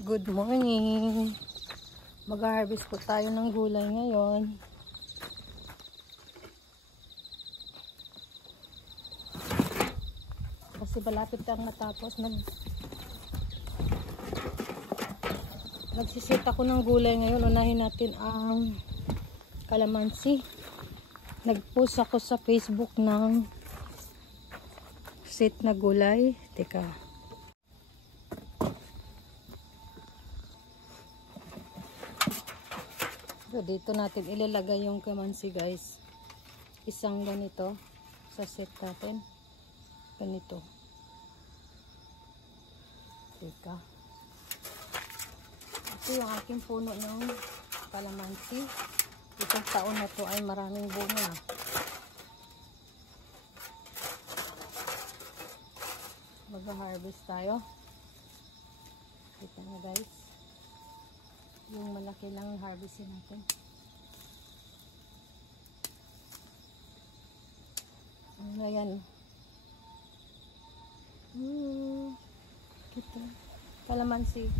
Good morning. Mag-harvest po tayo ng gulay ngayon. Kasi malapit ang matapos. Nagsisit ako ng gulay ngayon. Unahin natin ang kalamansi. Nag-post ako sa Facebook ng set na gulay. Teka. So, dito natin ilalagay yung kalamansi, guys. Isang ganito sa set natin. Ganito. Teka. Ito yung aking puno ng kalamansi. Itong taon na to ay maraming bunga. Mag-harvest tayo. Kita nyo, guys. Yung malaki lang harvestin natin. Ayan. Kita. Kalamansi.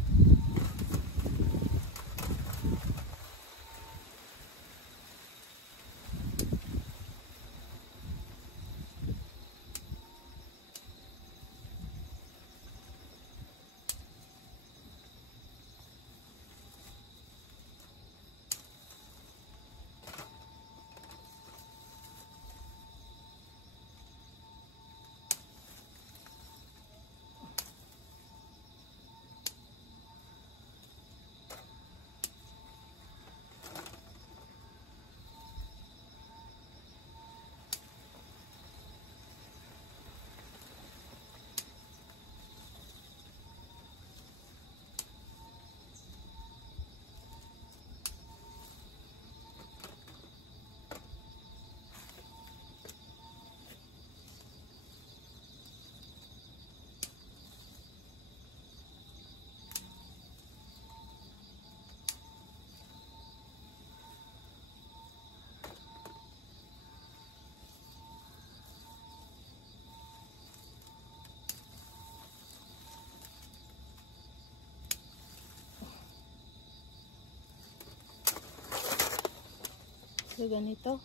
So, ganito.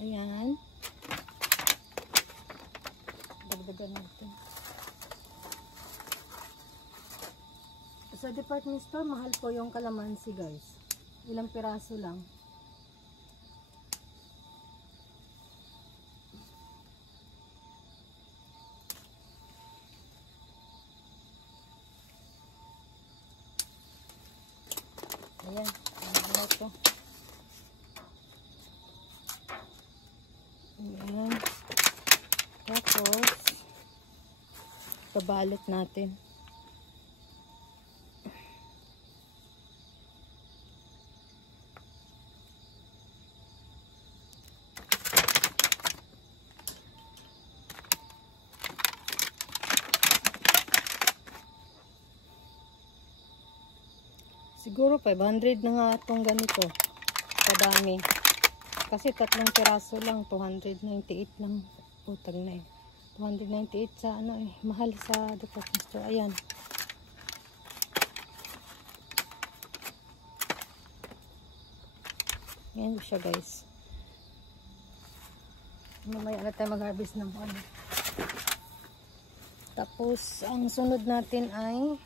Ayan. Dagdagan natin. Sa department store, mahal po yung kalamansi, guys. Ilang piraso lang. Ayan. Ito. Ayan. Tapos, babalot natin. Siguro 500 na nga itong ganito. Kadami. Kasi 3 piraso lang. 298 lang. Putag na eh. 298 sa ano eh. Mahal sa department store. Ayan. Ayan siya, guys. Mamaya na tayo mag-harvest ng ano. Tapos, ang sunod natin ay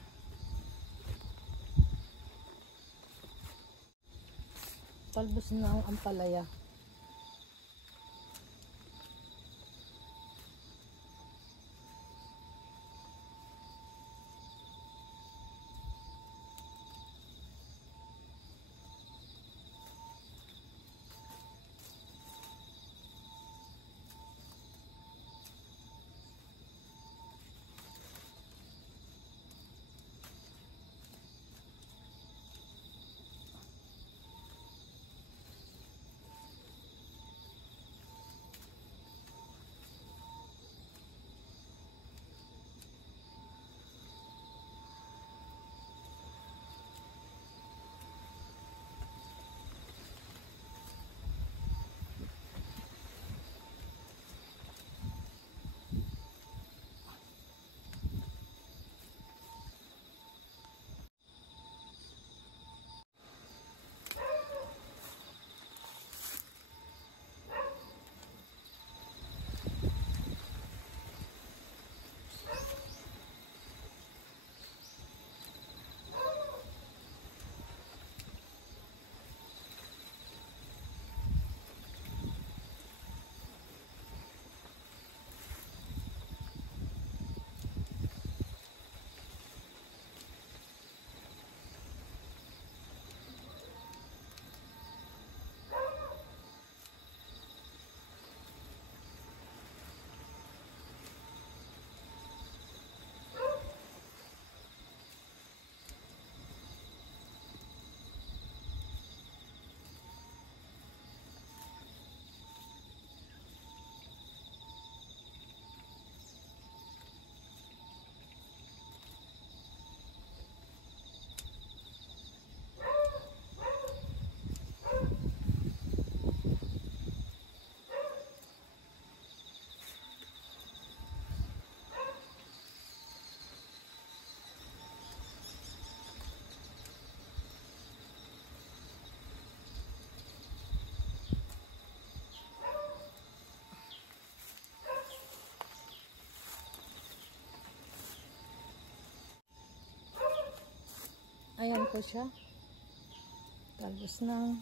talbos na ang ampalaya. ko siya. Talbos ng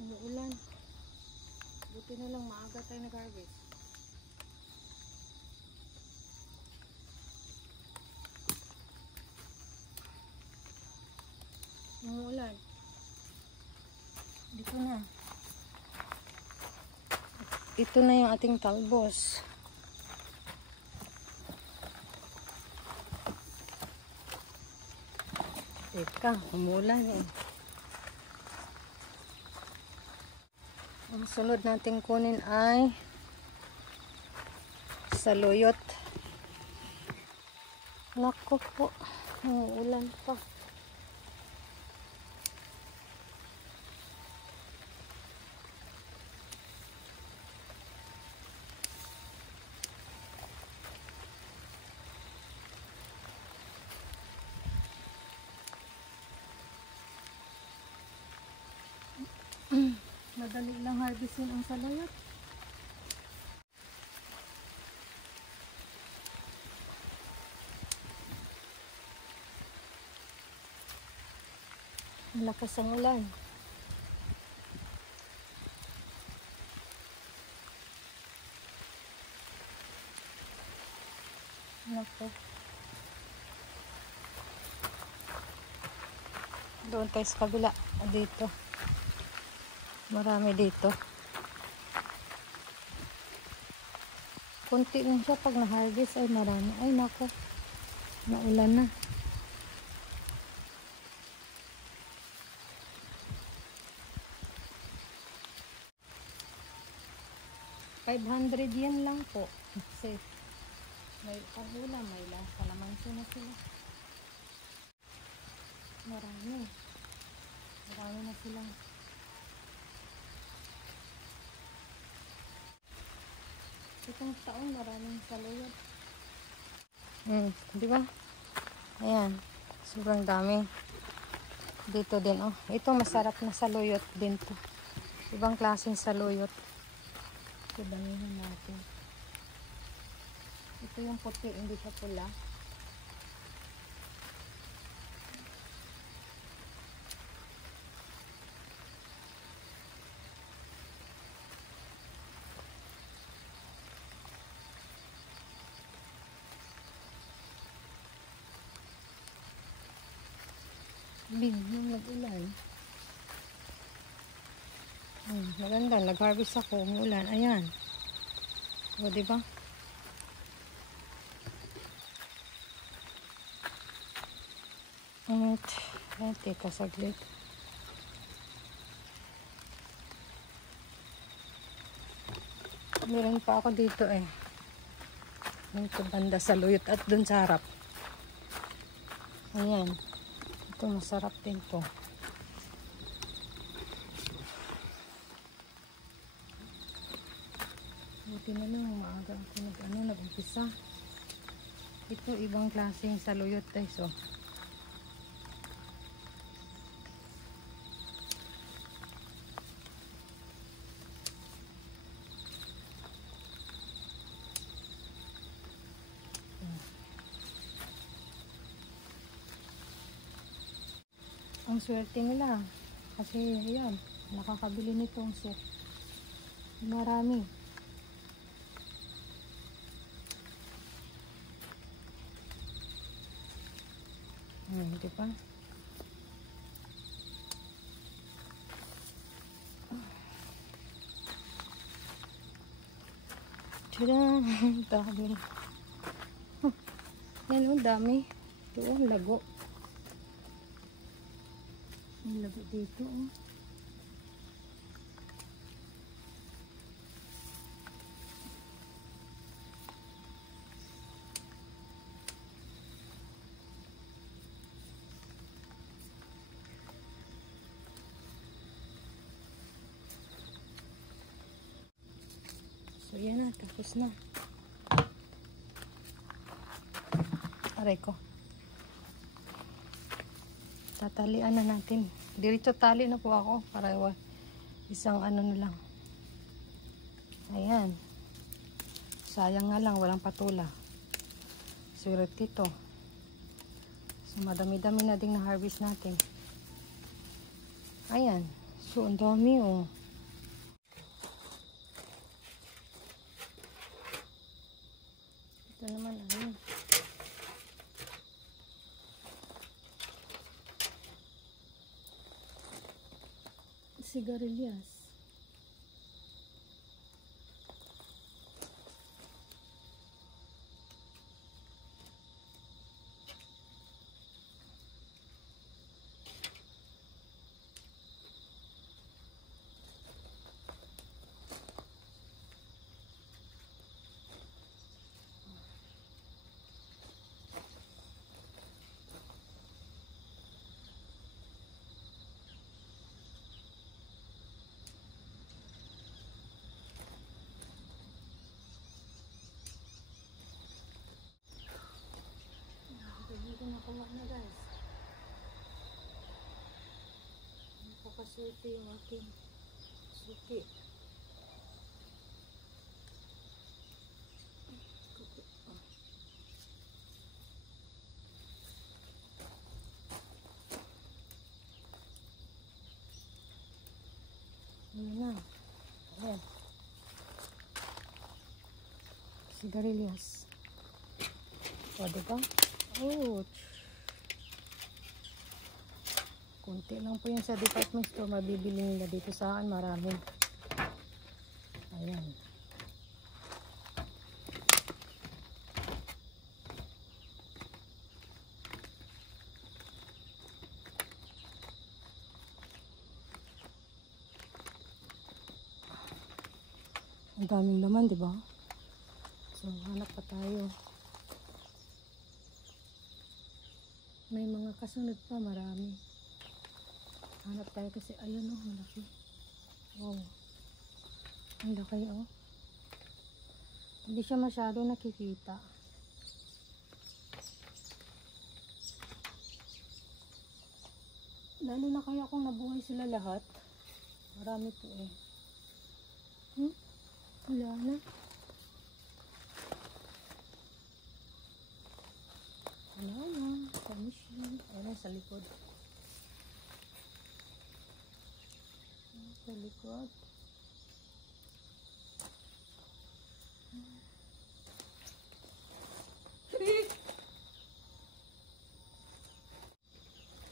umuulan. Buti na lang maaga tayo nag-harvest. Umuulan. Dito na. Ito na yung ating talbos. Teka, umuulan eh. Ang sunod natin kunin ay saluyot. Nako po, umuulan pa. Madali lang harvestin ang saluyot. Malakas ang ulan. Nako. Doon tayo sa kabila. Dito. Marami dito. Kunti lang siya pag na-harvest ay marami. Ay nako. Naulan na. ₱500 lang po. Kasi may pag-ulam, may kalamansi na sila. Marami. Marami na silang. Itong taon maraming saluyot. Di ba? Ayan. Sobrang dami. Dito din oh. Ito masarap na saluyot din to. Ibang klaseng saluyot. Ito damihan natin. Ito yung puti, hindi siya pula. Biglang nag-ulan. Maganda, nag-harvest ako, umulan. Ayan. O, diba? Ayan, teka saglit. Meron pa ako dito eh. Dito banda sa luyot at dun sa harap. Ayan. Ito masarap din to. Buti na lang maaga ako nag-umpisa. Ito ibang klaseng saluyot guys oh. Ang swerte nila. Kasi yan, nakakabili nitong set. Marami. Di ba? Tira, dami. Yan o, dami. Ito o, lago. May lago dito o. So yan na, tapos na. Aray ko. Tatalian na natin. Diretso tali na po ako para isang ano na lang. Ayan. Sayang nga lang, walang patula. Swerte ito. So madami-dami na ding na-harvest natin. Ayan. So ang dami oh. Ito naman ayun. Sigarilyas. Hindi nakuha na guys. Napakasuti yung aking suki. Ayan na. Ayan. Sigarilyas. O, diba? Oh, kunti lang po yan sa department store. Mabibili nila dito sa akin. Marami. Ayan. Ang daming laman, diba? So, hanap pa tayo. May mga kasunod pa, marami. Hanap tayo kasi, ayun o, malaki. Wow. Ang laki o. Hindi siya masyado nakikita. Lalo na kaya kung nabuhay sila lahat. Marami po eh. Wala na. Wala na. Commission. Ayan sa likod. Sa likod.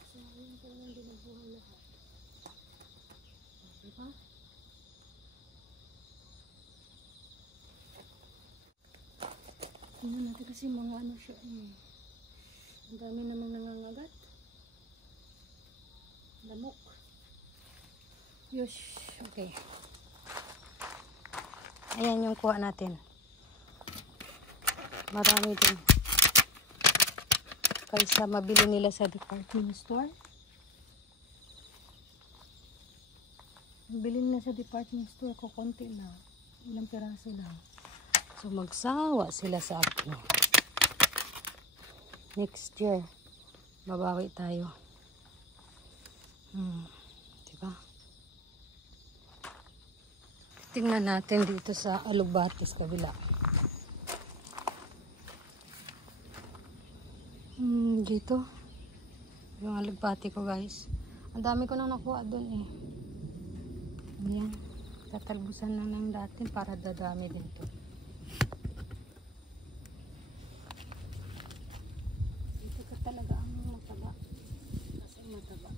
So, ayun pa lang din nabuhay lahat. Diba? Tingnan natin kasi mga ano siya eh. Ang dami namang nangangagat. Lamok. Yush. Okay. Ayan yung kuha natin. Marami din. Kaysa mabili nila sa department store. Mabili nila sa department store ko konti lang. Ilang piraso lang. So magsawa sila sa akin. Next year, babawi tayo. Diba? Tingnan natin dito sa Alugbati kabila. Dito. Yung Alugbati ko guys. Ang dami ko nang nakuha doon eh. Ayan. Tatalbusan na lang natin para dadami din to. Ito ka talaga ang mataba. Kasi mataba.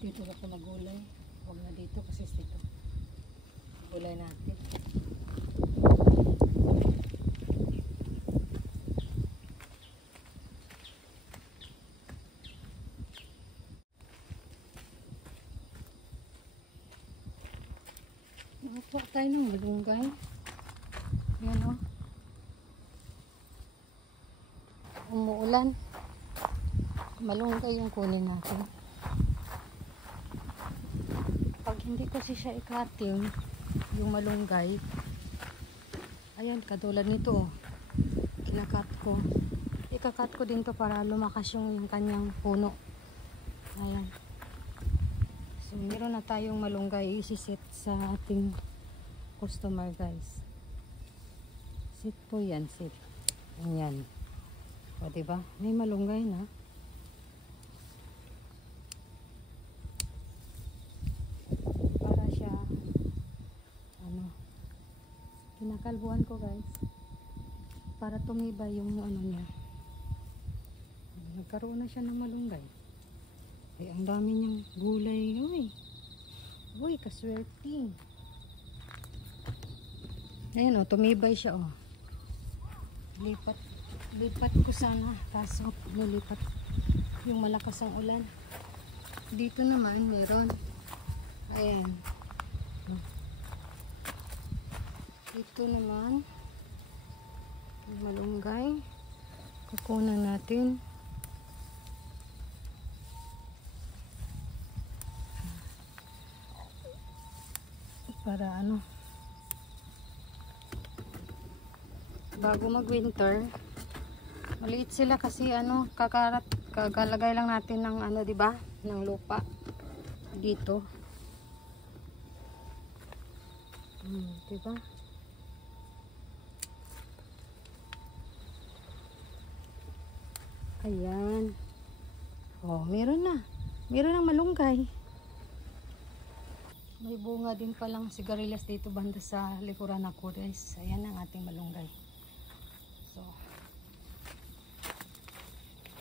Dito ako magulay. Huwag na dito kasi dito. Gulay natin. Nakakuha tayo ng malunggay. Yan o. Umuulan. Malunggay yung kunin natin. Pag hindi kasi siya ikating, yung malunggay, ayan, katulad nito, kinakat ko. Ikakat ko din to para lumakas yung kanyang puno. Ayan. So, meron na tayong malunggay isisit sa ating customer, guys. Sit po yan, sit. Ayan. O, diba? May malunggay na. Kinakalbuhan ko, guys, para tumibay yung ano niya. Nagkaroon na siya ng malunggay. Eh, ang dami niyang gulay. Uy, kaswerte. Ayan o, tumibay siya o. Lipat ko sana, kaso nilipat yung malakas ang ulan. Dito naman meron. Ayan. Ito naman malunggay, kukunan natin. Para ano, bago mag winter, maliit sila kasi ano, kakalagay lang natin ng ano, di ba, ng lupa dito. Di ba? Ayan. Oh, meron na. Meron ng malunggay. May bunga din palang sigarilyas dito banda sa likuran ako, guys. Ayan ang ating malunggay. So,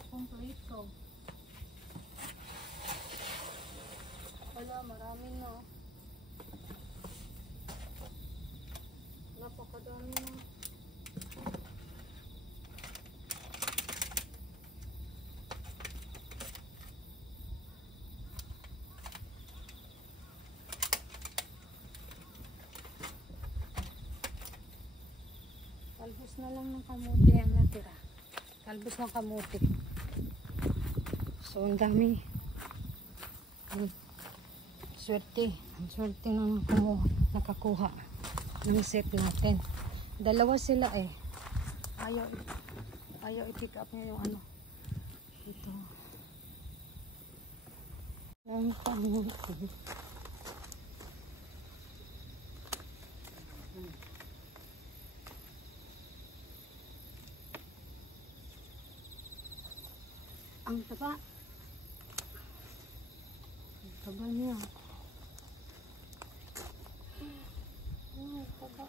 kompleto. Wala, marami na. Napakadami na. Talbos na lang ng kamuti ang natira. Talbos ng kamuti. So, ang dami. Swerte. Ang swerte ng nakakuha ng set natin. Dalawa sila eh. Ayaw i-pick up niya yung ano. Ito. Ang kamuti. Ang taba. Ang taba niya. Ang taba.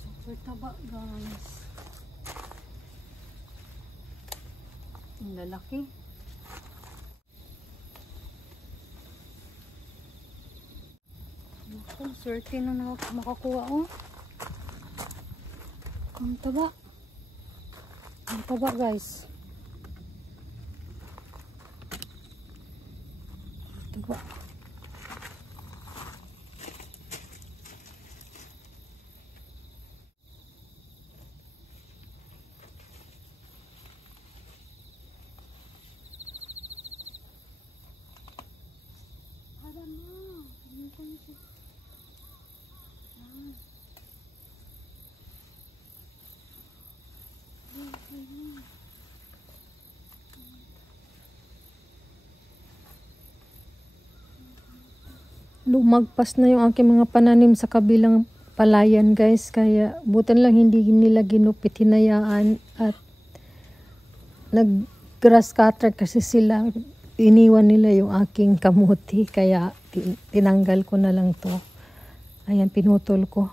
Super taba, guys. Ang lalaki. Ang swerte na makakuha oh. Ang taba. Ang taba, guys. Ang taba. Alam mo. Lumagpas na yung aking mga pananim sa kabilang palayan guys, kaya butan lang hindi nila ginupit, hinayaan at nag grass cutter kasi sila, iniwan nila yung aking kamuti, kaya tinanggal ko na lang to. Ayan, pinutol ko.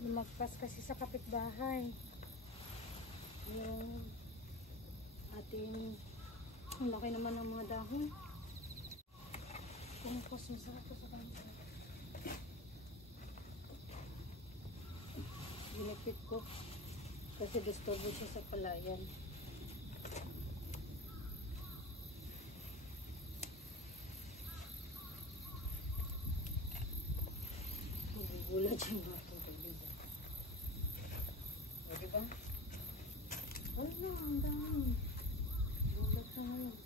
Lumagpas kasi sa kapitbahay yung ating, ang laki naman ng mga dahon. Pumukos mo sa ito sa kanila. Ginipit ko kasi disturbo siya sa palayan. Magugulat siya ba? Diba? Wala, ang dami. Bulat na ngayon.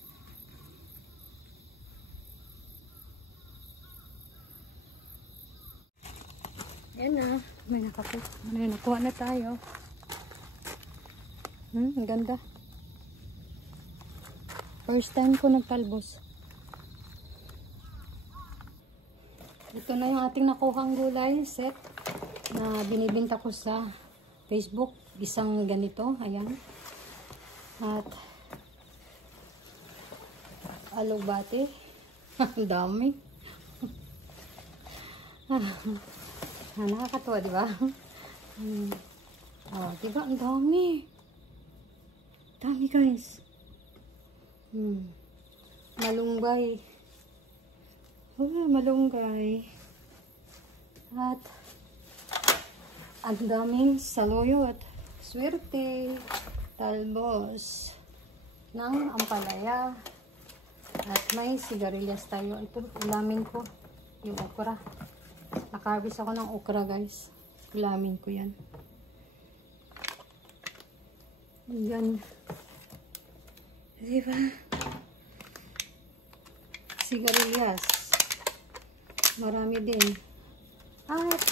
Yan na. May nakapit. May nakuha na tayo. Ang ganda. First time ko nagtalbos. Ito na yung ating nakuhang gulay set na binibinta ko sa Facebook. Isang ganito, ayan. At alugbati. Ang dami. Nakakatuwa, di ba? Oh, di ba? Ang dami. Dami, guys. Malunggay. Oh, malunggay. At ang daming saluyot. Swerte, talbos ng ampalaya, at may sigarilyas tayo. Ito, ulamin ko yung okra. Nakarbis ako ng okra guys. Ulamin ko yan. Yan. Diba? Sigarilyas. Marami din. At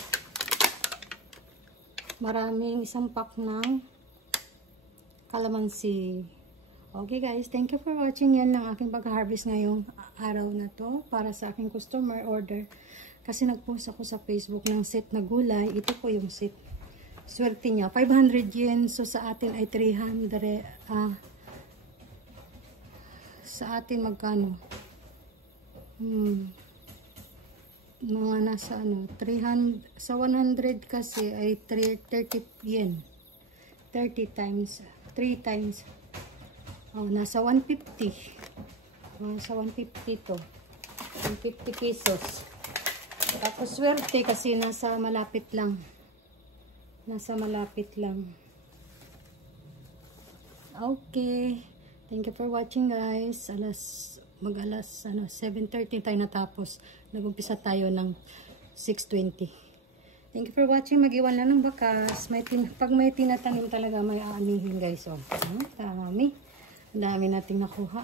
maraming isang pack ng kalamansi. Okay guys, thank you for watching. Yan ng aking pag-harvest ngayong araw na to para sa aking customer order. Kasi nag-post ako sa Facebook ng set na gulay. Ito po yung set. Swerte niya. 500 yen. So sa atin ay 300. Sa atin magkano? Mga nasa 300, sa 100 kasi ay 30 yen. 30 times, 3 times. Oh, nasa 150. Nasa 150 to. 150 pesos. Tapos swerte kasi nasa malapit lang. Nasa malapit lang. Okay. Thank you for watching guys. Mag-alas 7:30 tayo natapos. Nag-umpisa tayo ng 6:20. Thank you for watching. Mag-iwan lang ng bakas. Pag may tinatanim talaga, may aanihin guys. Oh. Dami. Dami nating nakuha.